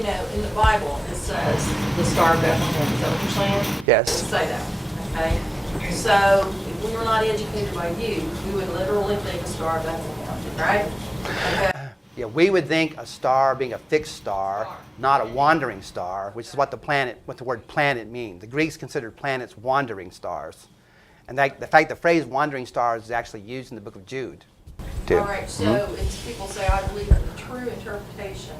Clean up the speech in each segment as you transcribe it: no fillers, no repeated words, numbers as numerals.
you know, in the Bible, it says the Star of Bethlehem. Is that what you're saying? Yes. It say that, okay? So if we were not educated by you, we would literally think a Star of Bethlehem, right? Okay. Yeah, we would think a star being a fixed star, not a wandering star, which is what the word planet means. The Greeks considered planets wandering stars. And the phrase wandering stars is actually used in the book of Jude, too. All right, so it's, people say, I believe in the true interpretation.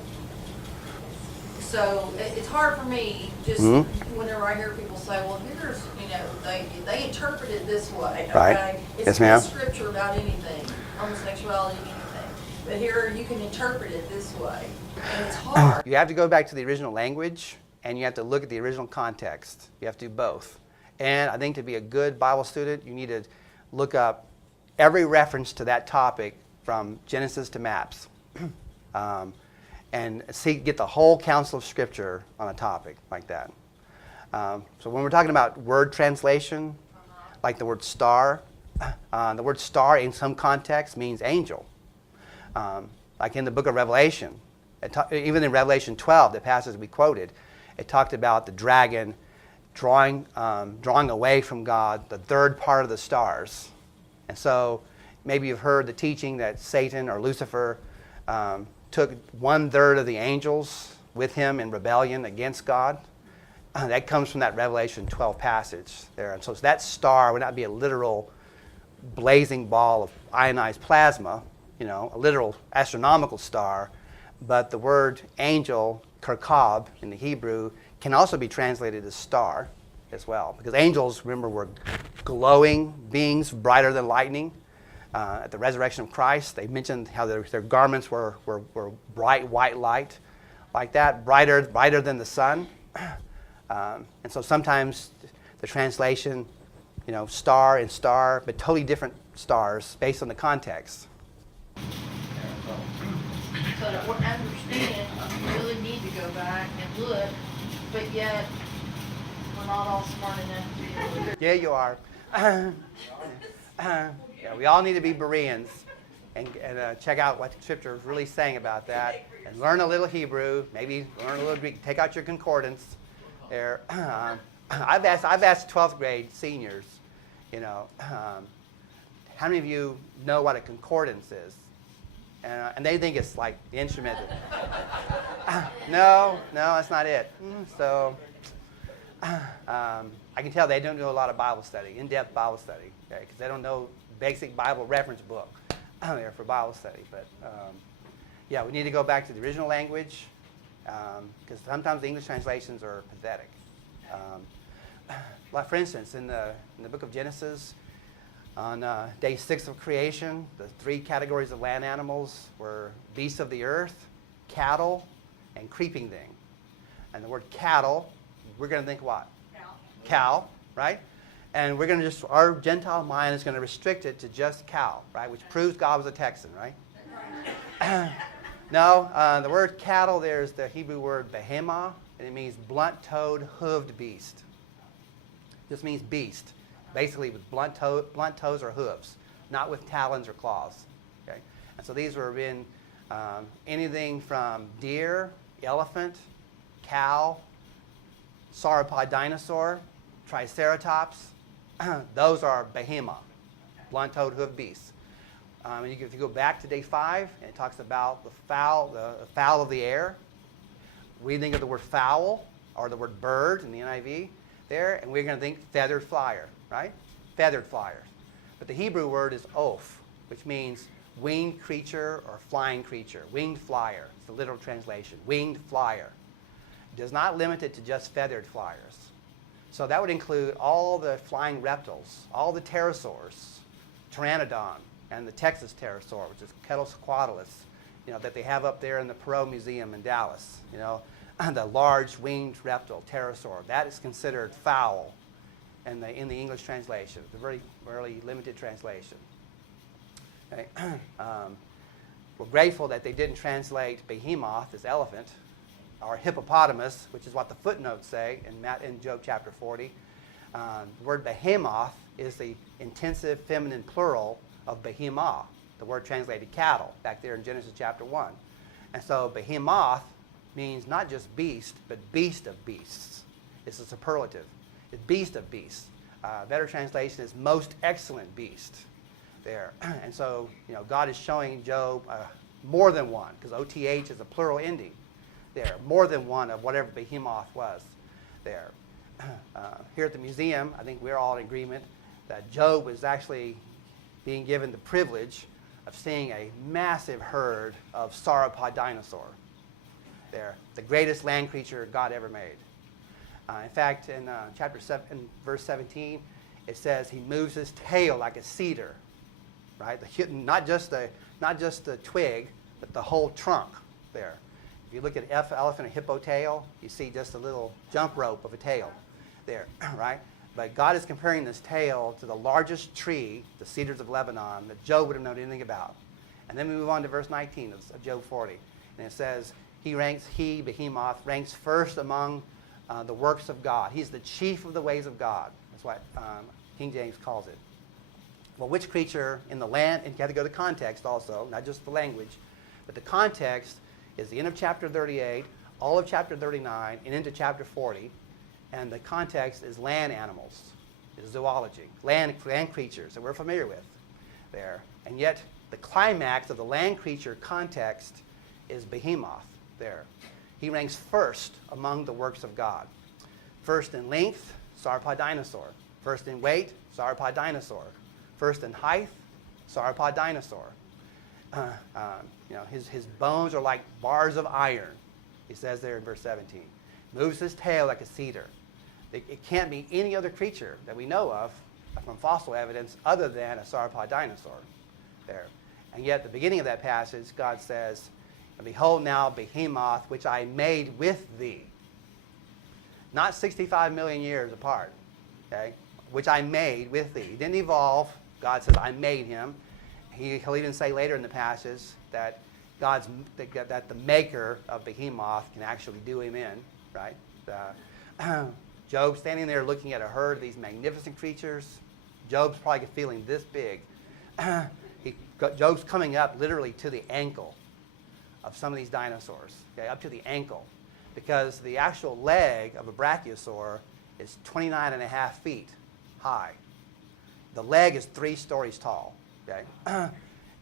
So it's hard for me, just whenever I hear people say, well, here's, you know, they interpret it this way, okay? Right. It's Yes, ma'am. not scripture about anything, homosexuality, anything. But here you can interpret it this way, and it's hard. You have to go back to the original language, and you have to look at the original context. You have to do both. And I think to be a good Bible student, you need to look up every reference to that topic from Genesis to Maps. And get the whole counsel of Scripture on a topic like that. So when we're talking about word translation, like the word star in some context means angel. Like in the book of Revelation, even in Revelation 12, the passage we quoted, it talked about the dragon drawing away from God the third part of the stars. And so maybe you've heard the teaching that Satan or Lucifer took 1/3 of the angels with him in rebellion against God. That comes from that Revelation 12 passage there. And so that star would not be a literal blazing ball of ionized plasma, you know, a literal astronomical star, but the word angel, Kirkab in the Hebrew, can also be translated as star as well. Because angels, remember, were glowing beings brighter than lightning. At the resurrection of Christ, they mentioned how their garments were bright white light, like that, brighter than the sun. And so sometimes the translation, you know, star and star, but totally different stars based on the context. So to understand, we really need to go back and look, but yet we're not all smart enough to do it. Yeah, you are. Yeah, we all need to be Bereans and check out what Scripture is really saying about that, and learn a little Hebrew, maybe learn a little Greek. Take out your concordance. There, I've asked 12th grade seniors, you know, how many of you know what a concordance is? And they think it's like the instrument. No, that's not it. So I can tell they don't do a lot of Bible study, in-depth Bible study, because they don't know basic Bible reference book there for Bible study. But yeah, we need to go back to the original language, because sometimes the English translations are pathetic. Like for instance, in the book of Genesis, on day 6 of creation, the 3 categories of land animals were beasts of the earth, cattle, and creeping thing. And the word cattle, we're going to think what? Cow, right? And we're going to our Gentile mind is going to restrict it to just cow, right? Which proves God was a Texan, right? No, the word cattle, there's the Hebrew word behemah, and it means blunt-toed, hooved beast. This means beast, basically with blunt toes or hooves, not with talons or claws. Okay? And so these were in anything from deer, elephant, cow, sauropod dinosaur, triceratops. Those are behemah, blunt-toed, hooved beasts. If you go back to day 5, it talks about the fowl of the air. We think of the word fowl or the word bird in the NIV there, and we're going to think feathered flyer, right? Feathered flyers. But the Hebrew word is oph, which means winged creature or flying creature, winged flyer. It's the literal translation, winged flyer. It does not limit it to just feathered flyers. So that would include all the flying reptiles, all the pterosaurs, Pteranodon, and the Texas pterosaur, which is Quetzalcoatlus, you know, that they have up there in the Perot Museum in Dallas. You know, the large winged reptile, pterosaur. That is considered fowl in the English translation. It's a very, very limited translation. Okay. We're grateful that they didn't translate behemoth as elephant, or hippopotamus, which is what the footnotes say in Job chapter 40. The word behemoth is the intensive feminine plural of behemah, the word translated cattle, back there in Genesis chapter 1. And so behemoth means not just beast, but beast of beasts. It's a superlative. It's beast of beasts. Better translation is most excellent beast there. And so, God is showing Job more than one, because OTH is a plural ending there, more than one of whatever behemoth was there. Here at the museum, I think we're all in agreement that Job was actually being given the privilege of seeing a massive herd of sauropod dinosaur there, the greatest land creature God ever made. In fact, in chapter 7, verse 17, it says he moves his tail like a cedar, right? Not just the twig, but the whole trunk there. If you look at elephant or hippo tail, you see just a little jump rope of a tail there, right? But God is comparing this tail to the largest tree, the cedars of Lebanon, that Job would have known anything about. And then we move on to verse 19 of Job 40. And it says, Behemoth, ranks first among the works of God. He's the chief of the ways of God. That's what King James calls it. Well, which creature in the land, and you have to go to context also, not just the language, but the context is the end of chapter 38, all of chapter 39, and into chapter 40. And the context is land animals, is zoology, land creatures that we're familiar with there. And yet the climax of the land creature context is Behemoth there. He ranks first among the works of God. First in length, sauropod dinosaur. First in weight, sauropod dinosaur. First in height, sauropod dinosaur. His bones are like bars of iron, he says there in verse 17. Moves his tail like a cedar. It can't be any other creature that we know of from fossil evidence other than a sauropod dinosaur there. And yet, at the beginning of that passage, God says, behold now Behemoth, which I made with thee. Not 65 million years apart, okay? Which I made with thee. He didn't evolve. God says, I made him. He'll even say later in the passage that that the maker of Behemoth can actually do him in, right? Job standing there looking at a herd of these magnificent creatures. Job's probably feeling this big. Job's coming up literally to the ankle of some of these dinosaurs, okay, up to the ankle, because the actual leg of a brachiosaur is 29 and a half feet high. The leg is 3 stories tall, okay?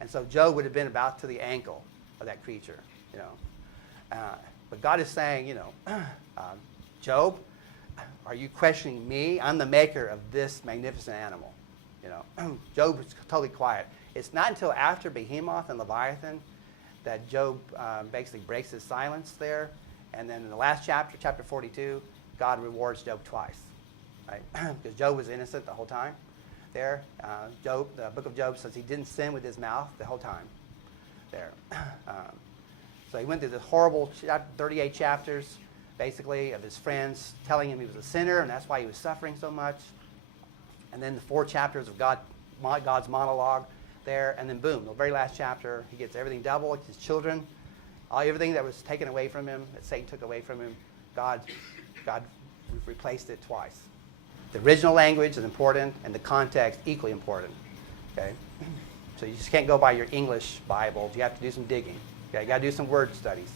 And so Job would have been about to the ankle of that creature, But God is saying, Job, are you questioning me? I'm the maker of this magnificent animal, Job is totally quiet. It's not until after Behemoth and Leviathan that Job basically breaks his silence there. And then in the last chapter, chapter 42, God rewards Job twice, right? Because Job was innocent the whole time there. The book of Job says he didn't sin with his mouth the whole time there. So he went through this horrible 38 chapters, basically, of his friends telling him he was a sinner, and that's why he was suffering so much. And then the 4 chapters of God's monologue there, and then boom, the very last chapter, he gets everything double, his children, everything that was taken away from him, that Satan took away from him, God replaced it twice. The original language is important, and the context equally important. Okay, so you just can't go by your English Bible. You have to do some digging. Okay, you got to do some word studies.